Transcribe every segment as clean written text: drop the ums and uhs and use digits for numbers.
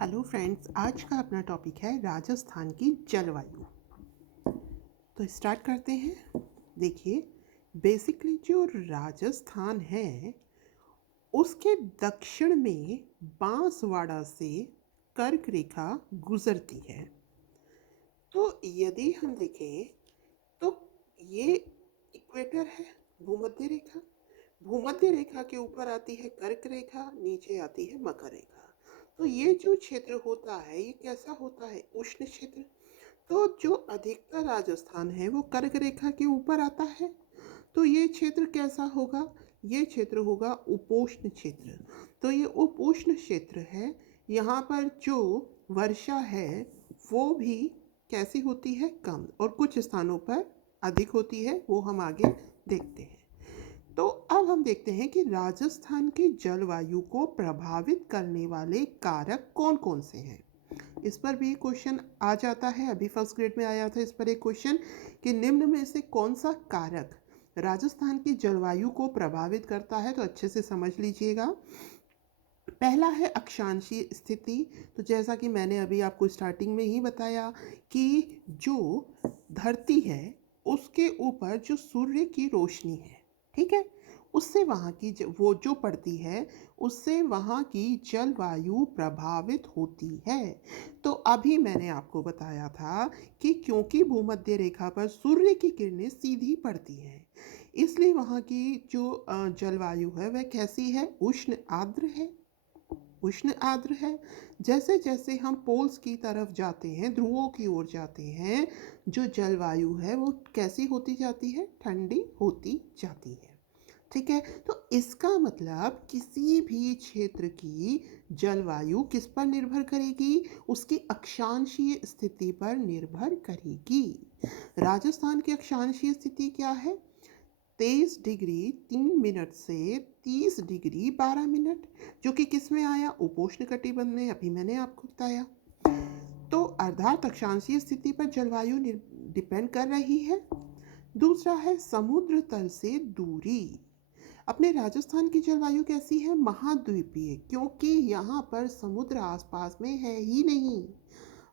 Hello friends, आज का अपना टॉपिक है राजस्थान की जलवायु। तो स्टार्ट करते हैं। देखिए, बेसिकली जो राजस्थान है उसके दक्षिण में बांसवाड़ा से कर्क रेखा गुजरती है। तो यदि हम देखें तो ये इक्वेटर है, भूमध्य रेखा। भूमध्य रेखा के ऊपर आती है कर्क रेखा, नीचे आती है मकर रेखा। तो ये जो क्षेत्र होता है ये कैसा होता है? उष्ण क्षेत्र। तो जो अधिकतर राजस्थान है वो कर्क रेखा के ऊपर आता है। तो ये क्षेत्र कैसा होगा? ये क्षेत्र होगा उपोष्ण क्षेत्र। तो ये उपोष्ण क्षेत्र है। यहाँ पर जो वर्षा है वो भी कैसी होती है? कम, और कुछ स्थानों पर अधिक होती है, वो हम आगे देखते हैं। तो अब हम देखते हैं कि राजस्थान की जलवायु को प्रभावित करने वाले कारक कौन कौन से हैं। इस पर भी क्वेश्चन आ जाता है, अभी फर्स्ट ग्रेड में आया था इस पर एक क्वेश्चन कि निम्न में से कौन सा कारक राजस्थान की जलवायु को प्रभावित करता है। तो अच्छे से समझ लीजिएगा। पहला है अक्षांशीय स्थिति। तो जैसा कि मैंने अभी आपको स्टार्टिंग में ही बताया कि जो धरती है उसके ऊपर जो सूर्य की रोशनी है, ठीक है, उससे वहाँ की वो जो पड़ती है उससे वहाँ की जलवायु प्रभावित होती है। तो अभी मैंने आपको बताया था कि क्योंकि भूमध्य रेखा पर सूर्य की किरणें सीधी पड़ती हैं, इसलिए वहाँ की जो जलवायु है वह कैसी है? उष्ण आर्द्र है। उष्ण आर्द्र है। जैसे जैसे हम पोल्स की तरफ जाते हैं, ध्रुवों की ओर जाते हैं, जो जलवायु है वो कैसी होती जाती है? ठंडी होती जाती है। ठीक है, तो इसका मतलब किसी भी क्षेत्र की जलवायु किस पर निर्भर करेगी? उसकी अक्षांशीय स्थिति पर निर्भर करेगी। राजस्थान की अक्षांशीय स्थिति क्या है? 23 डिग्री 3 मिनट से 30 डिग्री 12 मिनट, जो कि किस में आया? उपोष्ण कटिबंध में। अभी मैंने आपको बताया। तो अर्थात अक्षांशीय स्थिति पर जलवायु डिपेंड कर रही है। दूसरा है समुद्र तल से दूरी। अपने राजस्थान की जलवायु कैसी है? महाद्वीपीय, क्योंकि यहाँ पर समुद्र आसपास में है ही नहीं।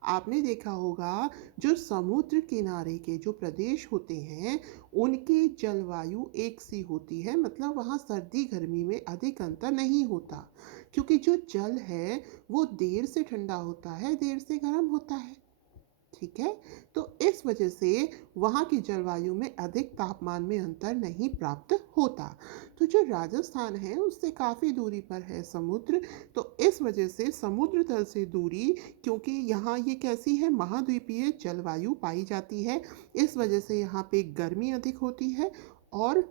आपने देखा होगा जो समुद्र किनारे के जो प्रदेश होते हैं उनकी जलवायु एक सी होती है, मतलब वहाँ सर्दी गर्मी में अधिक अंतर नहीं होता, क्योंकि जो जल है वो देर से ठंडा होता है, देर से गर्म होता है। ठीक है, तो इस वजह से वहाँ की जलवायु में अधिक तापमान में अंतर नहीं प्राप्त होता। तो जो राजस्थान है उससे काफ़ी दूरी पर है समुद्र, तो इस वजह से समुद्र तल से दूरी, क्योंकि यहाँ ये कैसी है? महाद्वीपीय जलवायु पाई जाती है, इस वजह से यहाँ पे गर्मी अधिक होती है और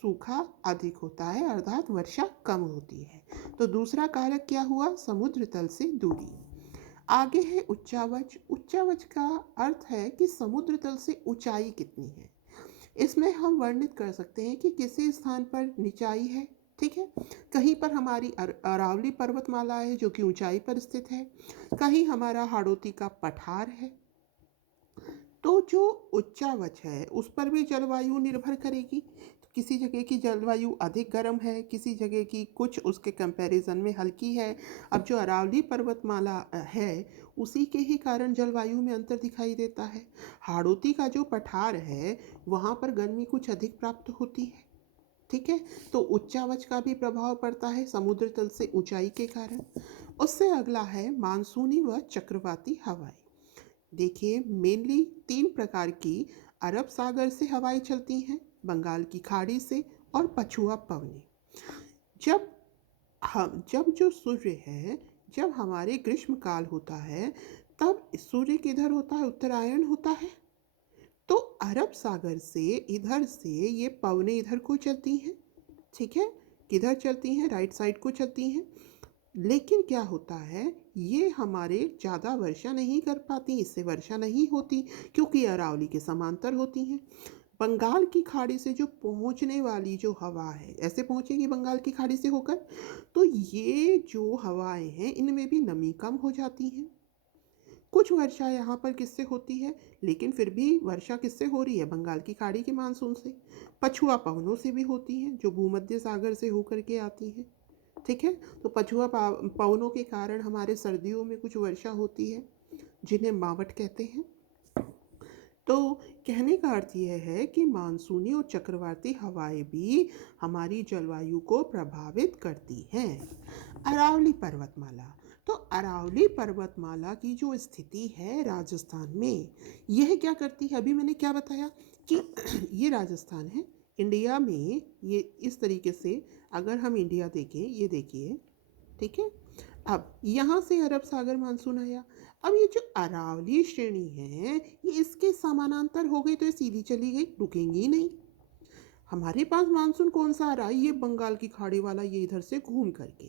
सूखा अधिक होता है, अर्थात वर्षा कम होती है। तो दूसरा कारक क्या हुआ? समुद्र तल से दूरी। आगे है उच्चावच। उच्चावच का अर्थ है कि समुद्र तल से ऊंचाई कितनी है। इसमें हम वर्णित कर सकते हैं कि किसी स्थान पर निचाई है, ठीक है, कहीं पर हमारी अरावली पर्वतमाला है जो कि ऊंचाई पर स्थित है, कहीं हमारा हाड़ौती का पठार है। तो जो उच्चावच है उस पर भी जलवायु निर्भर करेगी। तो किसी जगह की जलवायु अधिक गर्म है, किसी जगह की कुछ उसके कंपैरिजन में हल्की है। अब जो अरावली पर्वतमाला है उसी के ही कारण जलवायु में अंतर दिखाई देता है। हाड़ौती का जो पठार है वहाँ पर गर्मी कुछ अधिक प्राप्त होती है। ठीक है, तो उच्चावच का भी प्रभाव पड़ता है समुद्र तल से ऊंचाई के कारण। उससे अगला है मानसूनी व चक्रवाती हवाएं। देखिए, मेनली 3 प्रकार की अरब सागर से हवाएं चलती हैं, बंगाल की खाड़ी से और पछुआ पवनी। जब जब जो सूर्य है, जब हमारे ग्रीष्म काल होता है तब सूर्य किधर होता है? उत्तरायण होता है। तो अरब सागर से इधर से ये पवनें इधर को चलती हैं, ठीक है, किधर चलती हैं? राइट साइड को चलती हैं। लेकिन क्या होता है, ये हमारे ज़्यादा वर्षा नहीं कर पाती, इससे वर्षा नहीं होती, क्योंकि अरावली के समांतर होती हैं। बंगाल की खाड़ी से जो पहुंचने वाली जो हवा है, ऐसे पहुंचेगी बंगाल की खाड़ी से होकर, तो ये जो हवाएं हैं इनमें भी नमी कम हो जाती हैं। कुछ वर्षा यहाँ पर किससे होती है? लेकिन फिर भी वर्षा किससे हो रही है? बंगाल की खाड़ी के मानसून से। पछुआ पवनों से भी होती हैं जो भूमध्य सागर से होकर के आती हैं। ठीक है। तो पछुआ पवनों के कारण हमारे सर्दियों में कुछ वर्षा होती है जिन्हें मावट कहते हैं। तो कहने का अर्थ यह है कि मानसूनी और चक्रवाती हवाएं भी हमारी जलवायु को प्रभावित करती हैं। अरावली पर्वतमाला, तो अरावली पर्वतमाला की जो स्थिति है राजस्थान में, यह क्या करती है? अभी मैंने क्या बताया कि ये राजस्थान है। इंडिया में ये इस तरीके से अगर हम इंडिया देखें, ये देखिए, ठीक है। अब यहाँ से अरब सागर मानसून आया। अब ये जो अरावली श्रेणी है ये इसके समानांतर हो गई, तो ये सीधी चली गई, रुकेंगी ही नहीं। हमारे पास मानसून कौन सा आ रहा है? ये बंगाल की खाड़ी वाला, ये इधर से घूम करके।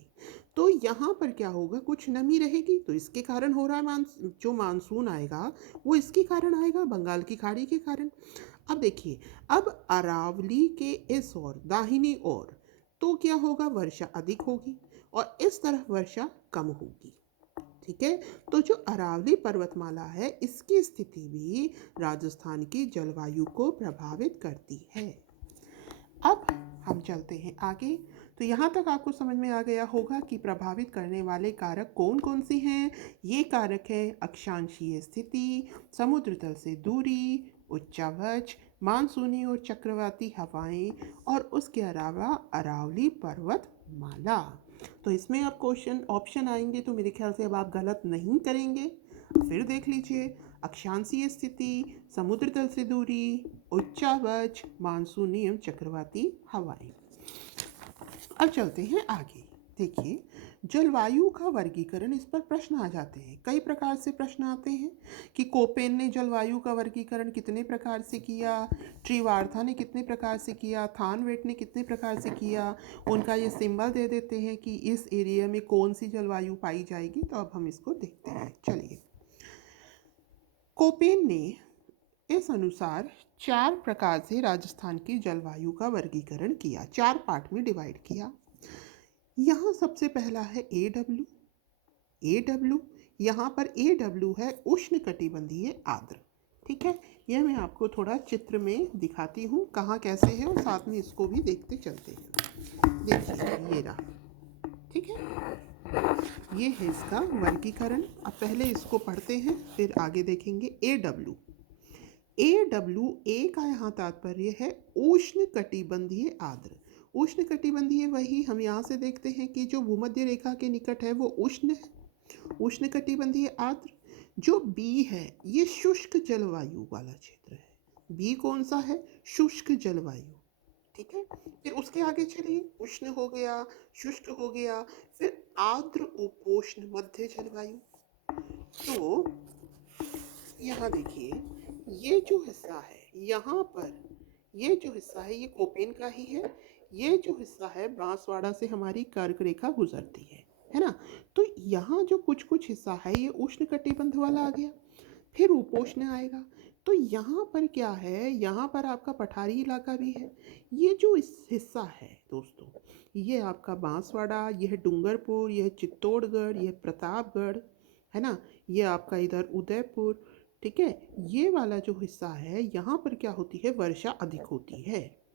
तो यहाँ पर क्या होगा? कुछ नमी रहेगी, तो इसके कारण हो रहा है जो मानसून आएगा वो इसके कारण आएगा, बंगाल की खाड़ी के कारण। अब देखिए, अब अरावली के इस ओर, दाहिनी ओर, तो क्या होगा? वर्षा अधिक होगी और इस तरफ वर्षा कम होगी, ठीक है। तो जो अरावली पर्वतमाला है इसकी स्थिति भी राजस्थान की जलवायु को प्रभावित करती है। अब हम चलते हैं आगे। तो यहाँ तक आपको समझ में आ गया होगा कि प्रभावित करने वाले कारक कौन कौन से हैं। ये कारक है अक्षांशीय स्थिति, समुद्र तल से दूरी, उच्चावच, मानसूनी और चक्रवाती हवाएं और उसके अलावा अरावली पर्वतमाला। तो इसमें अब क्वेश्चन ऑप्शन आएंगे तो मेरे ख्याल से अब आप गलत नहीं करेंगे। फिर देख लीजिए, अक्षांशीय स्थिति, समुद्र तल से दूरी, उच्चावच, मानसूनी एवं चक्रवाती हवाएं। अब चलते हैं आगे। देखिए, जलवायु का वर्गीकरण, इस पर प्रश्न आ जाते हैं। कई प्रकार से प्रश्न आते हैं कि कोपेन ने जलवायु का वर्गीकरण कितने प्रकार से किया, ट्रिवार्था ने कितने प्रकार से किया, थानवेट ने कितने प्रकार से किया। उनका ये सिंबल दे देते हैं कि इस एरिया में कौन सी जलवायु पाई जाएगी। तो अब हम इसको देखते हैं। चलिए, कोपेन ने इस अनुसार 4 प्रकार से राजस्थान की जलवायु का वर्गीकरण किया, 4 पार्ट में डिवाइड किया। यहाँ सबसे पहला है AW। AW, यहाँ पर AW है उष्णकटिबंधीय आर्द्र, ठीक है। यह मैं आपको थोड़ा चित्र में दिखाती हूँ कहाँ कैसे है, और साथ में इसको भी देखते चलते हैं। देखिए, ये रहा, ठीक है। ये है इसका वर्गीकरण। अब पहले इसको पढ़ते हैं, फिर आगे देखेंगे। AW, A का यहाँ तात्पर्य है उष्णकटिबंधीय आर्द्र। उष्णकटिबंधीय वही हम यहाँ से देखते हैं कि जो भूमध्य रेखा के निकट है वो उष्ण है, उष्णकटिबंधीय आर्द्र। जो B है ये शुष्क जलवायु वाला क्षेत्र है। B कौन सा है? शुष्क जलवायु, ठीक है। फिर उसके आगे चलिए, उष्ण हो गया, शुष्क हो गया, फिर आर्द्र उपोष्ण मध्य जलवायु। तो यहाँ देखिए, ये जो हिस्सा है, यहाँ पर ये जो हिस्सा है ये कोपेन का ही है। ये जो हिस्सा है बांसवाड़ा से हमारी कर्क रेखा गुजरती है ना। तो यहाँ जो कुछ कुछ हिस्सा है ये उष्ण कटिबंध वाला आ गया, फिर उपोष्ण आएगा। तो यहाँ पर क्या है? यहाँ पर आपका पठारी इलाका भी है। ये जो इस हिस्सा है दोस्तों, ये आपका बांसवाड़ा, यह डूंगरपुर, यह चित्तौड़गढ़, यह प्रतापगढ़, है ना। ये आपका इधर उदयपुर, ठीक है। ये वाला जो हिस्सा है यहाँ पर क्या होती है? वर्षा अधिक होती है।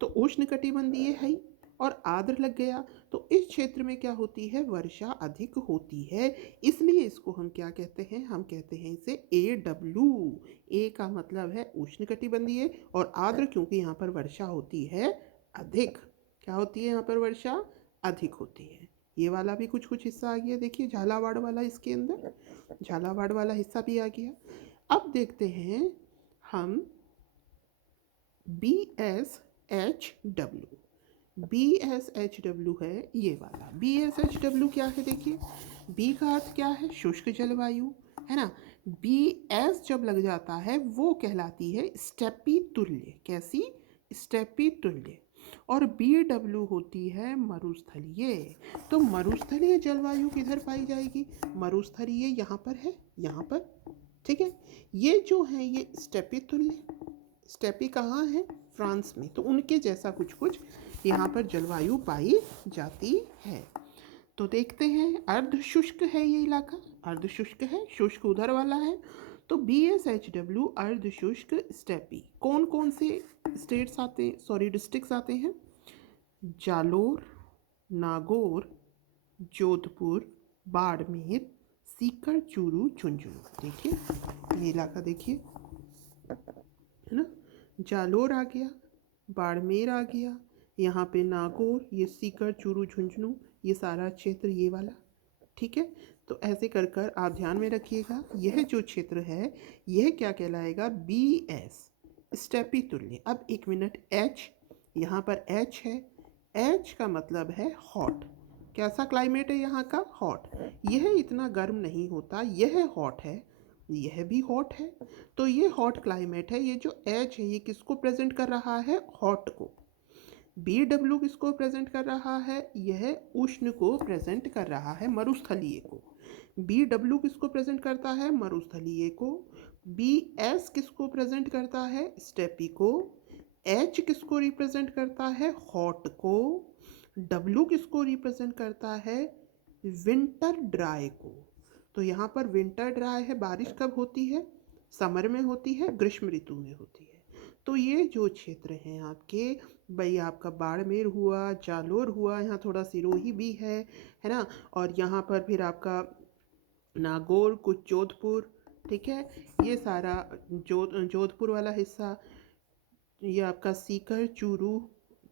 तो उष्णकटिबंधीय है और आर्द्र लग गया, तो इस क्षेत्र में क्या होती है? वर्षा अधिक होती है। इसलिए इसको हम क्या कहते हैं? हम कहते हैं इसे AW। A का मतलब है उष्णकटिबंधीय और आर्द्र, क्योंकि यहाँ पर वर्षा होती है अधिक। क्या होती है? यहाँ पर वर्षा अधिक होती है। ये वाला भी कुछ कुछ हिस्सा आ गया। देखिए, झालावाड़ वाला इसके अंदर, झालावाड़ वाला हिस्सा भी आ गया। अब देखते हैं हम BSHW। BSHW है ये वाला। BSHW क्या है? देखिए, B का अर्थ क्या है? शुष्क जलवायु, है ना। BS जब लग जाता है वो कहलाती है स्टेपी तुल्य। कैसी? स्टेपी तुल्य। और BW होती है मरुस्थलीय। तो मरुस्थलीय जलवायु किधर पाई जाएगी? मरुस्थलीय यहाँ पर है, यहाँ पर, ठीक है। ये जो है ये स्टेपी तुल्य। स्टेपी कहाँ है? फ्रांस में। तो उनके जैसा कुछ कुछ यहाँ पर जलवायु पाई जाती है। तो देखते हैं, अर्ध शुष्क है ये इलाका, अर्ध शुष्क है, शुष्क उधर वाला है। तो BSHW अर्ध शुष्क स्टेपी। कौन कौन से स्टेट्स आते, सॉरी डिस्ट्रिक्ट्स आते हैं? जालोर, नागौर, जोधपुर, बाड़मेर, सीकर, चूरू, झुंझुनू। देखिए ये इलाका देखिए, है ना। जालोर आ गया, बाड़मेर आ गया, यहाँ पे नागौर, ये सीकर, चूरू, झुंझुनू, ये सारा क्षेत्र ये वाला। ठीक है, तो ऐसे कर कर आप ध्यान में रखिएगा, यह जो क्षेत्र है यह क्या कहलाएगा, BS, स्टेपी तुल्य। अब 1 मिनट, H, यहाँ पर H है, H का मतलब है हॉट। कैसा क्लाइमेट है यहाँ का, हॉट। यह इतना गर्म नहीं होता, यह हॉट है, यह भी हॉट है। तो ये हॉट क्लाइमेट है। ये जो H है ये किसको प्रेजेंट कर रहा है, हॉट को। BW किसको प्रेजेंट कर रहा है, यह उष्ण को प्रेजेंट कर रहा है, मरुस्थलीय को। BW किसको प्रेजेंट करता है, मरुस्थलीय को। BS किसको प्रेजेंट करता है, स्टेपी को। H किसको रिप्रेजेंट करता है, हॉट को। W किसको रिप्रेजेंट करता है, विंटर ड्राई को। तो यहाँ पर विंटर ड्राई है, बारिश कब होती है, समर में होती है, ग्रीष्म ऋतु में होती है। तो ये जो क्षेत्र हैं आपके, भाई आपका बाड़मेर हुआ, जालोर हुआ, यहाँ थोड़ा सिरोही भी है ना, और यहाँ पर फिर आपका नागौर, कुछ जोधपुर, ठीक है, ये सारा जोधपुर वाला हिस्सा, ये आपका सीकर, चूरू,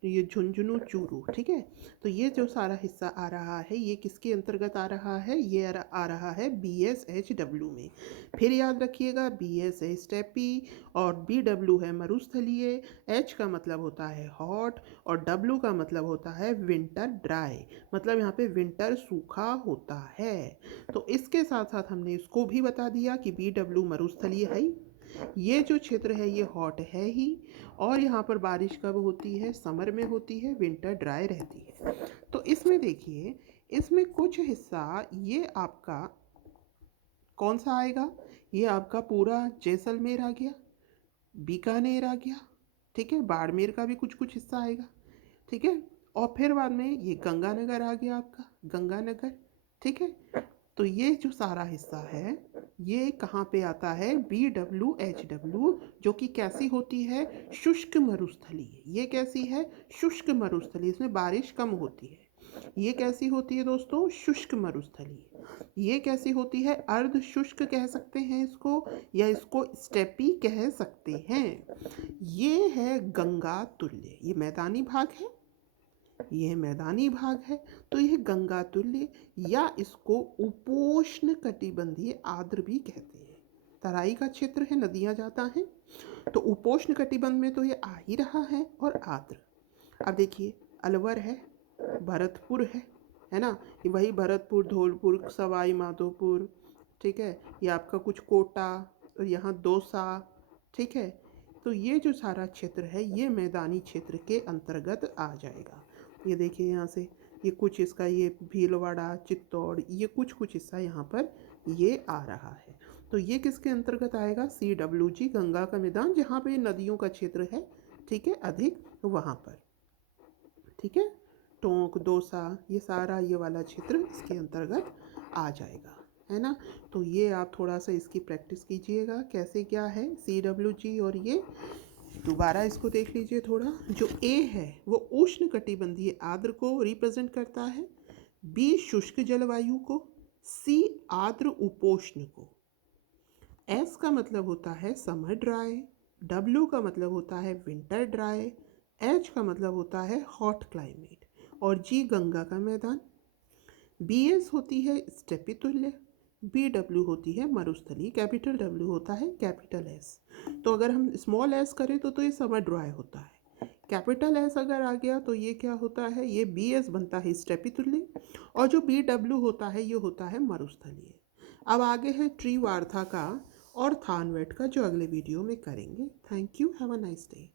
ये झुंझुनू, चूरू। ठीक है, तो ये जो सारा हिस्सा आ रहा है ये किसके अंतर्गत आ रहा है, ये आ रहा है BSHW में। फिर याद रखिएगा, BS है स्टेपी और BW है मरुस्थलीय। H का मतलब होता है हॉट और W का मतलब होता है विंटर ड्राई, मतलब यहाँ पे विंटर सूखा होता है। तो इसके साथ साथ हमने इसको भी बता दिया कि BW मरुस्थलीय है, ये जो क्षेत्र है ये हॉट है ही, और यहाँ पर बारिश कब होती है, समर में होती है, विंटर ड्राई रहती है। तो इसमें देखिए, इसमें कुछ हिस्सा ये आपका कौन सा आएगा, ये आपका पूरा जैसलमेर आ गया, बीकानेर आ गया, ठीक है, बाड़मेर का भी कुछ कुछ हिस्सा आएगा, ठीक है, और फिर बाद में ये गंगानगर आ गया आपका, गंगानगर, ठीक है। तो ये जो सारा हिस्सा है ये कहाँ पे आता है, BWHW, जो कि कैसी होती है, शुष्क मरुस्थलीय। ये कैसी है, शुष्क मरुस्थलीय, इसमें बारिश कम होती है। ये कैसी होती है दोस्तों, शुष्क मरुस्थलीय। ये कैसी होती है, अर्ध शुष्क कह सकते हैं इसको, या इसको स्टेपी कह सकते हैं। ये है गंगा तुल्य, ये मैदानी भाग है, यह मैदानी भाग है। तो यह गंगा तुल्य, या इसको उपोष्ण कटिबंधीय आर्द्र भी कहते हैं। तराई का क्षेत्र है, नदियां जाता है, तो उपोष्ण कटिबंध में तो ये आ ही रहा है, और आर्द्र। अब देखिए, अलवर है, भरतपुर है ना, ये वही भरतपुर, धौलपुर, सवाई माधोपुर, ठीक है, ये आपका कुछ कोटा, और यहाँ दौसा, ठीक है। तो ये जो सारा क्षेत्र है ये मैदानी क्षेत्र के अंतर्गत आ जाएगा। ये देखिए यहाँ से, ये कुछ इसका, ये भीलवाड़ा, चित्तौड़, ये कुछ कुछ हिस्सा यहाँ पर ये आ रहा है। तो ये किसके अंतर्गत आएगा, CWG, गंगा का मैदान, जहाँ पे नदियों का क्षेत्र है, ठीक है, अधिक, वहाँ पर, ठीक है। टोंक, दौसा, ये सारा ये वाला क्षेत्र इसके अंतर्गत आ जाएगा, है ना। तो ये आप थोड़ा सा इसकी प्रैक्टिस कीजिएगा, कैसे क्या है CWG। और ये दोबारा इसको देख लीजिए थोड़ा, जो A है वो उष्ण कटिबंधीय आर्द्र को रिप्रेजेंट करता है, B शुष्क जलवायु को, C आर्द्र उपोष्ण को, S का मतलब होता है समर ड्राई, W का मतलब होता है विंटर ड्राई, H का मतलब होता है हॉट क्लाइमेट, और G गंगा का मैदान। BS होती है स्टेपी तुल्य, BW होती है मरुस्थलीय, कैपिटल W होता है कैपिटल S। तो अगर हम स्मॉल s करें तो ये समर ड्राई होता है, कैपिटल S अगर आ गया तो ये क्या होता है, ये BS बनता है स्टेपी तुल्य, और जो BW होता है ये होता है मरुस्थलीय। अब आगे है ट्री वार्था का और थानवेट का, जो अगले वीडियो में करेंगे। Thank you, have a nice day.